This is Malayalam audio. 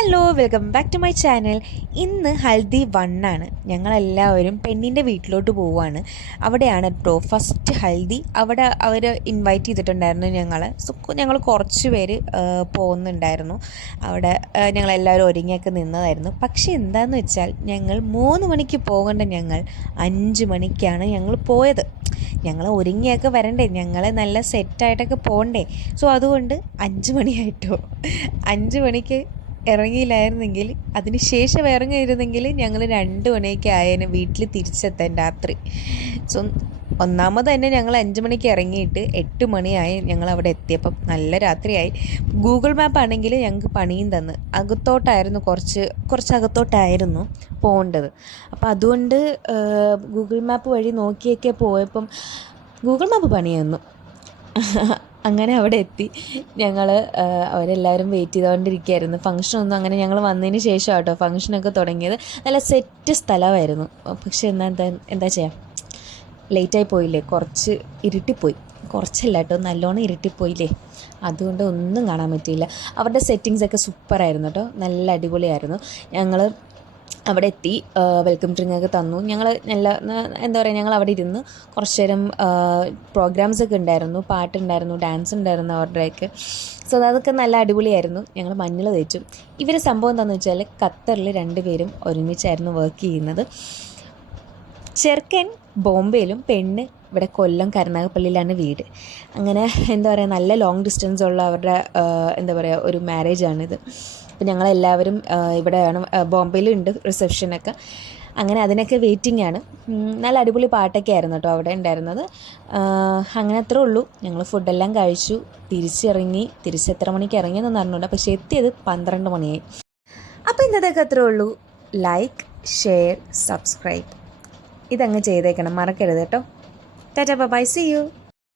Hello, welcome back to my channel. ഇന്ന് ഹൽദി 1 ആണ്. ഞങ്ങളെല്ലാവരും പെണ്ണിൻ്റെ വീട്ടിലോട്ട് പോവുകയാണ്. അവിടെയാണ് കേട്ടോ ഫസ്റ്റ് ഹൽദി. അവിടെ അവർ ഇൻവൈറ്റ് ചെയ്തിട്ടുണ്ടായിരുന്നു ഞങ്ങൾ. ഞങ്ങൾ കുറച്ച് പേര് പോകുന്നുണ്ടായിരുന്നു. അവിടെ ഞങ്ങളെല്ലാവരും ഒരുങ്ങിയൊക്കെ നിന്നതായിരുന്നു. പക്ഷേ എന്താണെന്ന് വെച്ചാൽ ഞങ്ങൾ 3 മണിക്ക് പോകേണ്ട ഞങ്ങൾ 5 മണിക്കാണ് ഞങ്ങൾ പോയത്. ഞങ്ങൾ ഒരുങ്ങിയൊക്കെ വരണ്ടേ, ഞങ്ങൾ നല്ല സെറ്റായിട്ടൊക്കെ പോകണ്ടേ. സോ അതുകൊണ്ട് 5 മണിയായിട്ടോ. 5 മണിക്ക് ഇറങ്ങിയില്ലായിരുന്നെങ്കിൽ, അതിന് ശേഷം ഇറങ്ങിയിരുന്നെങ്കിൽ ഞങ്ങൾ 2 മണിയൊക്കെ ആയേനെ വീട്ടിൽ തിരിച്ചെത്താൻ രാത്രി. സോ ഒന്നാമത് തന്നെ ഞങ്ങൾ 5 മണിക്ക് ഇറങ്ങിയിട്ട് 8 മണിയായി ഞങ്ങൾ അവിടെ എത്തിയപ്പം. നല്ല രാത്രിയായി. ഗൂഗിൾ മാപ്പ് ആണെങ്കിൽ ഞങ്ങൾക്ക് പണിയും തന്ന്. അകത്തോട്ടായിരുന്നു, കുറച്ച് അകത്തോട്ടായിരുന്നു പോകേണ്ടത്. അപ്പോൾ അതുകൊണ്ട് ഗൂഗിൾ മാപ്പ് വഴി നോക്കിയൊക്കെ പോയപ്പം ഗൂഗിൾ മാപ്പ് പണി തന്നു. അങ്ങനെ അവിടെ എത്തി. ഞങ്ങൾ അവരെല്ലാവരും വെയിറ്റ് ചെയ്തുകൊണ്ടിരിക്കുകയായിരുന്നു. ഫംഗ്ഷനൊന്നും അങ്ങനെ ഞങ്ങൾ വന്നതിന് ശേഷം കേട്ടോ ഫംഗ്ഷനൊക്കെ തുടങ്ങിയത്. നല്ല സെറ്റ് സ്ഥലമായിരുന്നു. പക്ഷെ എന്താ ചെയ്യാം, ലേറ്റായി പോയില്ലേ, കുറച്ച് ഇരുട്ടിപ്പോയി. കുറച്ചല്ല കേട്ടോ, നല്ലോണം ഇരുട്ടിപ്പോയില്ലേ. അതുകൊണ്ട് ഒന്നും കാണാൻ പറ്റിയില്ല. അവരുടെ സെറ്റിങ്സൊക്കെ സൂപ്പറായിരുന്നു കേട്ടോ, നല്ല അടിപൊളിയായിരുന്നു. ഞങ്ങൾ അവിടെ എത്തി. വെൽക്കം ഡ്രിങ്കൊക്കെ തന്നു. ഞങ്ങൾ എന്താ പറയുക, ഞങ്ങൾ അവിടെ ഇരുന്ന് കുറച്ച് നേരം പ്രോഗ്രാംസൊക്കെ ഉണ്ടായിരുന്നു, പാട്ടുണ്ടായിരുന്നു, ഡാൻസ് ഉണ്ടായിരുന്നു അവരുടെയൊക്കെ. സോ അതൊക്കെ നല്ല അടിപൊളിയായിരുന്നു. ഞങ്ങൾ മഞ്ഞൾ തേച്ചു. ഇവർ സംഭവം എന്താണെന്ന് വെച്ചാൽ ഖത്തറിൽ 2 പേരും ഒരുമിച്ചായിരുന്നു വർക്ക് ചെയ്യുന്നത്. ചെറുക്കൻ ബോംബെയിലും പെണ്ണ് ഇവിടെ കൊല്ലം കരുനാഗപ്പള്ളിയിലാണ് വീട്. അങ്ങനെ എന്താ പറയുക, നല്ല ലോങ് ഡിസ്റ്റൻസ് ഉള്ള അവരുടെ എന്താ പറയുക ഒരു മാരേജാണിത്. അപ്പോൾ ഞങ്ങളെല്ലാവരും ഇവിടെയാണ്, ബോംബെയിലുണ്ട് റിസപ്ഷനൊക്കെ. അങ്ങനെ അതിനൊക്കെ വെയിറ്റിംഗ് ആണ്. നല്ല അടിപൊളി പാട്ടൊക്കെ ആയിരുന്നു കേട്ടോ അവിടെ ഉണ്ടായിരുന്നത്. അങ്ങനെ അത്രേ ഉള്ളൂ. ഞങ്ങൾ ഫുഡെല്ലാം കഴിച്ചു, തിരിച്ചെത്ര മണിക്ക് ഇറങ്ങിയെന്നൊന്നും അറിഞ്ഞില്ല. പക്ഷേ എത്തിയത് 12 മണിയായി. അപ്പോൾ ഇന്നതൊക്കെ അത്രേ ഉള്ളൂ. ലൈക്ക്, ഷെയർ, സബ്സ്ക്രൈബ് ഇതങ്ങ് ചെയ്തേക്കണം, മറക്കരുത് കേട്ടോ. Tata, bye, see U.